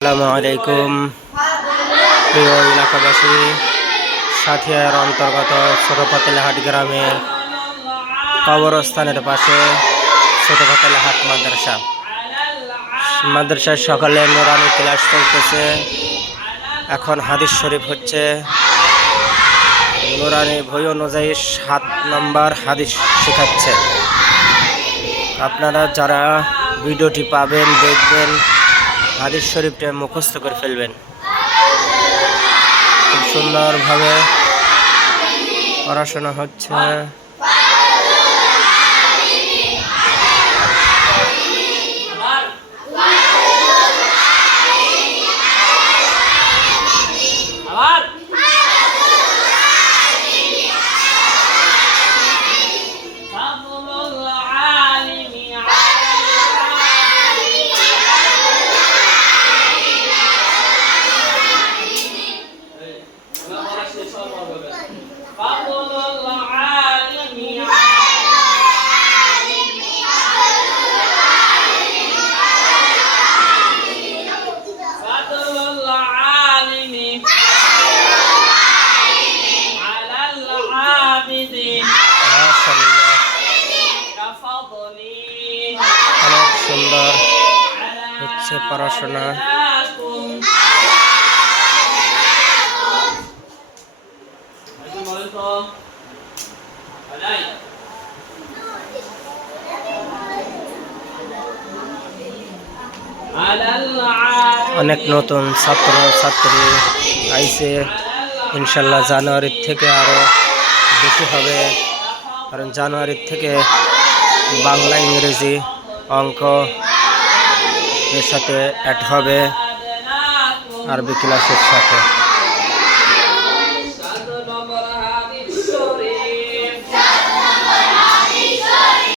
আসসালামু আলাইকুম প্রিয় এলাকাবাসী, সাথিয়ার অন্তর্গত ছোট পাতিলাহাট গ্রামের কবরস্থানের পাশে ছোট পাতিলাহাট মাদ্রাসার সকালে নুরানি ক্লাস চলতেছে। এখন হাদিস শরীফ হচ্ছে। নুরানি বই অনুযায়ী 7 নম্বর হাদিস শেখাচ্ছে। আপনারা যারা ভিডিওটি পাবেন, দেখবেন, হাদিস শরীফটা মুখস্থ করে ফেলবেন। খুব সুন্দরভাবে পড়াশোনা হচ্ছে। অনেক সুন্দর হচ্ছে পড়াশোনা। অনেক নতুন ছাত্র ছাত্রী আইছে। ইনশাল্লাহ জানুয়ারির থেকে আরো বেশি হবে, কারণ জানুয়ারির থেকে বাংলা, ইংরেজি, অঙ্ক এর সাথে অ্যাড হবে আরবি ক্লাসের সাথে।